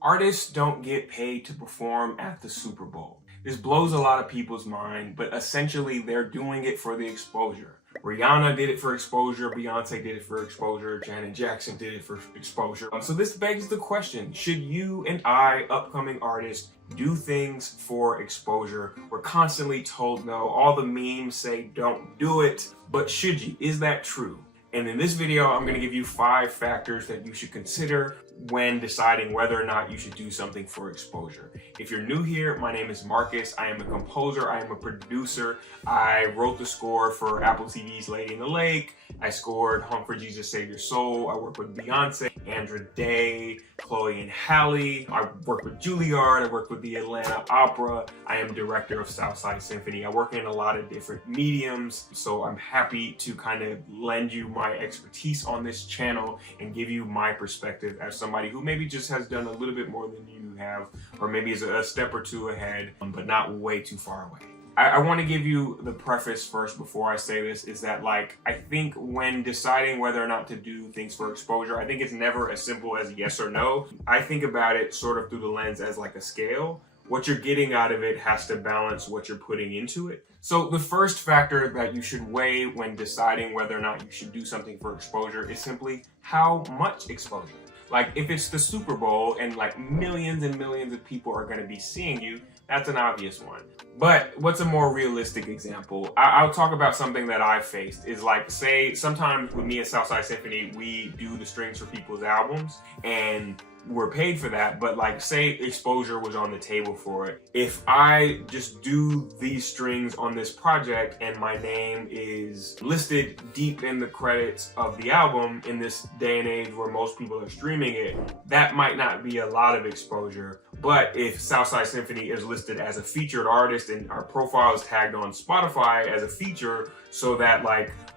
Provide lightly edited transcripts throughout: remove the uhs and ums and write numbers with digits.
Artists don't get paid to perform at the Super Bowl. This blows a lot of people's mind, but essentially they're doing it for the exposure. Rihanna did it for exposure, Beyonce did it for exposure, Janet Jackson did it for exposure. So this begs the question, should you and I, upcoming artists, do things for exposure? We're constantly told no, all the memes say don't do it, but should you? Is that true? And in this video, I'm gonna give you 5 factors that you should consider when deciding whether or not you should do something for exposure. If you're new here, my name is Marcus. I am a composer, I am a producer. I wrote the score for Apple TV's Lady in the Lake. I scored Home for Jesus Save Your Soul. I worked with Beyonce, Andra Day, Chloe and Halle. I worked with Juilliard. I worked with the Atlanta Opera. I am director of Southside Symphony. I work in a lot of different mediums, so I'm happy to kind of lend you my expertise on this channel and give you my perspective as somebody who maybe just has done a little bit more than you have, or maybe is a step or two ahead, but not way too far away. I want to give you the preface first before I say this, is that I think when deciding whether or not to do things for exposure, I think it's never as simple as yes or no. I think about it sort of through the lens as like a scale. What you're getting out of it has to balance what you're putting into it. So the first factor that you should weigh when deciding whether or not you should do something for exposure is simply how much exposure. Like if it's the Super Bowl and millions and millions of people are going to be seeing you, that's an obvious one. But what's a more realistic example? I'll talk about something that I've faced is say sometimes with me at Southside Symphony, we do the strings for people's albums and we're paid for that, but say exposure was on the table for it. If I just do these strings on this project and my name is listed deep in the credits of the album in this day and age where most people are streaming it, that might not be a lot of exposure. But if Southside Symphony is listed as a featured artist and our profile is tagged on Spotify as a feature, so that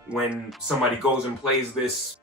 when somebody goes and plays this,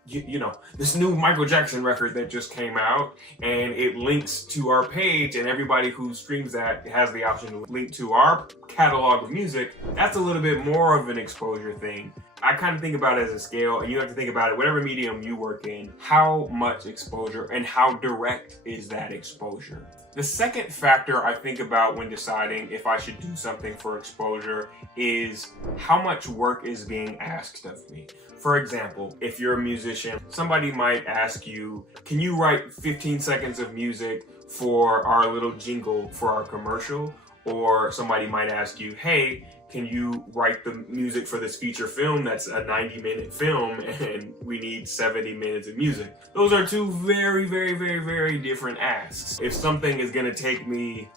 this new Michael Jackson record that just came out and it links to our page and everybody who streams that has the option to link to our catalog of music, that's a little bit more of an exposure thing. I kind of think about it as a scale, and you have to think about it, whatever medium you work in, how much exposure and how direct is that exposure. The second factor I think about when deciding if I should do something for exposure is how much work is being asked of me. For example, if you're a musician, somebody might ask you, can you write 15 seconds of music for our little jingle for our commercial? Or somebody might ask you, hey, can you write the music for this feature film that's a 90-minute film and we need 70 minutes of music? Those are two very, very, very, very different asks. If something is gonna take me,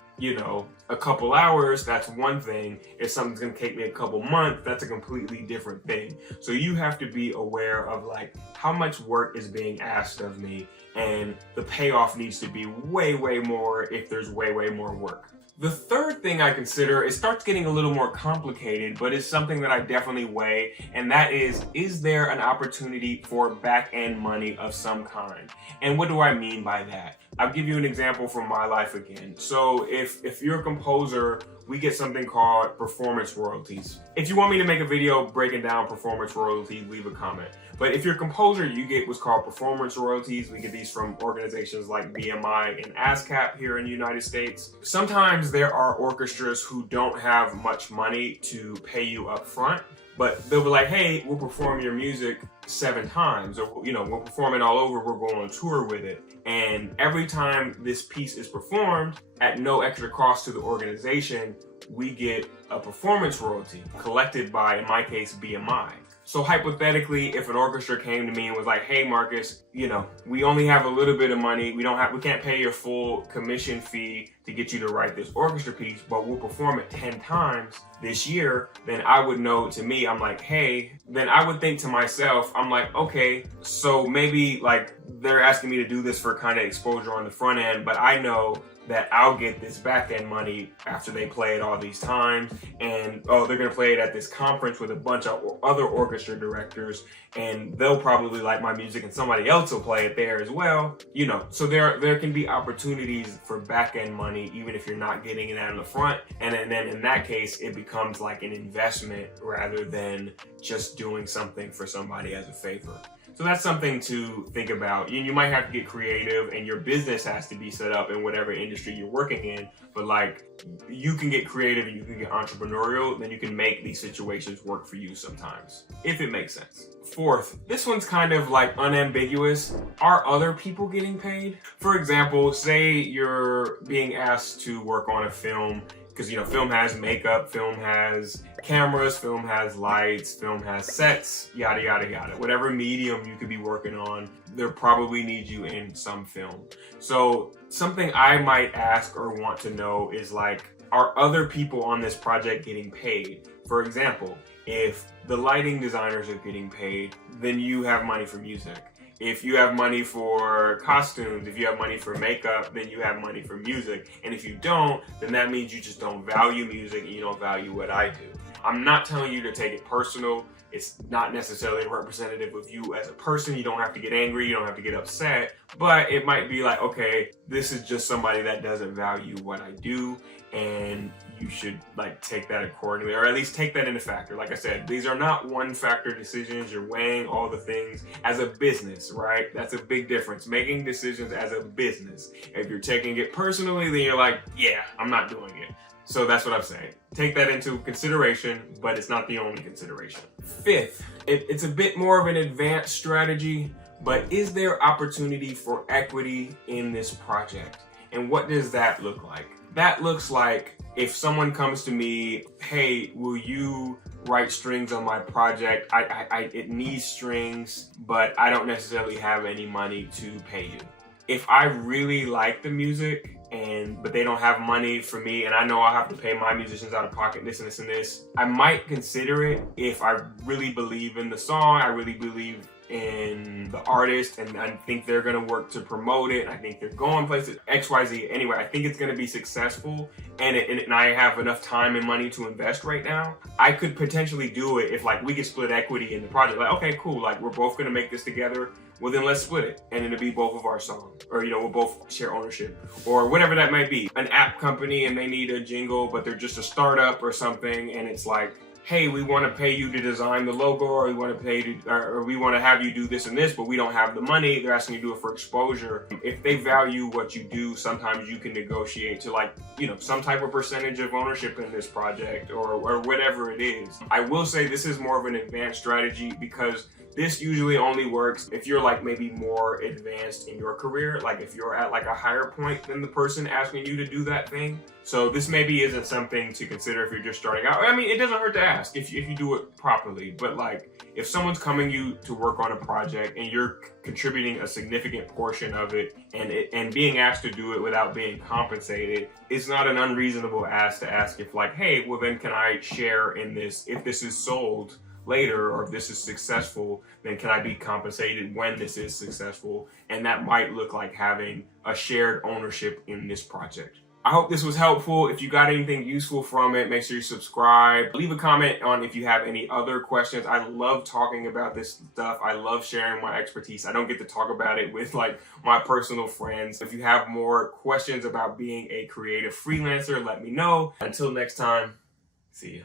a couple hours, that's one thing. If something's gonna take me a couple months, that's a completely different thing. So you have to be aware of how much work is being asked of me, and the payoff needs to be way, way more if there's way, way more work. The third thing I consider, it starts getting a little more complicated, but it's something that I definitely weigh, and that is there an opportunity for back-end money of some kind? And what do I mean by that? I'll give you an example from my life again. So if you're a composer, we get something called performance royalties. If you want me to make a video breaking down performance royalties, leave a comment. But if you're a composer, you get what's called performance royalties. We get these from organizations like BMI and ASCAP here in the United States. Sometimes there are orchestras who don't have much money to pay you up front, but they'll be like, hey, we'll perform your music 7 times, or we'll perform it all over, we're going on tour with it. And every time this piece is performed at no extra cost to the organization, we get a performance royalty collected by, in my case, BMI. So hypothetically, if an orchestra came to me and was like, hey Marcus, we only have a little bit of money, we can't pay your full commission fee to get you to write this orchestra piece, but we'll perform it 10 times this year, then I would know, to me, I'm like, hey, then I would think to myself, I'm like, okay, so maybe they're asking me to do this for kind of exposure on the front end, but I know that I'll get this back end money after they play it all these times, and they're gonna play it at this conference with a bunch of other orchestra directors, and they'll probably like my music and somebody else will play it there as well. So there can be opportunities for back end money even if you're not getting it out in the front, and then in that case it becomes like an investment rather than just doing something for somebody as a favor. So that's something to think about. You might have to get creative, and your business has to be set up in whatever industry you're working in. But like, you can get creative and you can get entrepreneurial, then you can make these situations work for you sometimes, if it makes sense. Fourth, this one's kind of like unambiguous. Are other people getting paid? For example, say you're being asked to work on a film, because film has makeup, film has cameras, film has lights, film has sets, yada yada yada. Whatever medium you could be working on, they'll probably need you in some film. So something I might ask or want to know is like, are other people on this project getting paid? For example, if the lighting designers are getting paid, then you have money for music. If you have money for costumes, if you have money for makeup, then you have money for music. And if you don't, then that means you just don't value music and you don't value what I do. I'm not telling you to take it personal. It's not necessarily representative of you as a person. You don't have to get angry. You don't have to get upset. But it might be like, okay, this is just somebody that doesn't value what I do, and you should like take that accordingly, or at least take that into factor. Like I said, these are not one factor decisions. You're weighing all the things as a business, right? That's a big difference. Making decisions as a business. If you're taking it personally, then you're like, yeah, I'm not doing it. So that's what I'm saying. Take that into consideration, but it's not the only consideration. Fifth, it's a bit more of an advanced strategy, but is there opportunity for equity in this project? And what does that look like? That looks like if someone comes to me, hey, will you write strings on my project? It needs strings, but I don't necessarily have any money to pay you. If I really like the music, but they don't have money for me, and I know I'll have to pay my musicians out of pocket this and this and this, I might consider it if I really believe in the song, I really believe in the artist, and I think they're gonna work to promote it. I think they're going places, XYZ. Anyway, I think it's gonna be successful, and I have enough time and money to invest right now. I could potentially do it if like we could split equity in the project. Like, okay, cool, like we're both gonna make this together. Well, then let's split it, and it'll be both of our songs, or we'll both share ownership, or whatever that might be. An app company and they need a jingle, but they're just a startup or something, and it's like, hey, we want to pay you to design the logo, or we want to pay to, or we want to have you do this and this, but we don't have the money. They're asking you to do it for exposure. If they value what you do, sometimes you can negotiate to like, some type of percentage of ownership in this project, or whatever it is. I will say this is more of an advanced strategy, because this usually only works if you're like maybe more advanced in your career, like if you're at like a higher point than the person asking you to do that thing. So this maybe isn't something to consider if you're just starting out. I mean, it doesn't hurt to ask if you do it properly, but like if someone's coming you to work on a project and you're contributing a significant portion of it, and being asked to do it without being compensated, it's not an unreasonable ask to ask if like, hey, well then can I share in this if this is sold later, or if this is successful, then can I be compensated when this is successful? And that might look like having a shared ownership in this project. I hope this was helpful. If you got anything useful from it, make sure you subscribe. Leave a comment on if you have any other questions. I love talking about this stuff. I love sharing my expertise. I don't get to talk about it with like my personal friends. If you have more questions about being a creative freelancer, let me know. Until next time, see ya.